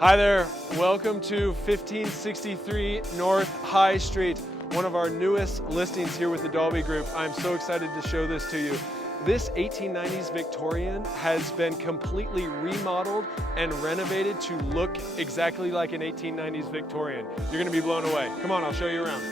Hi there, welcome to 1563 North High Street, one of our newest listings here with the Dalby Group. I'm so excited to show this to you. This 1890s Victorian has been completely remodeled and renovated to look exactly like an 1890s Victorian. You're gonna be blown away. Come on, I'll show you around.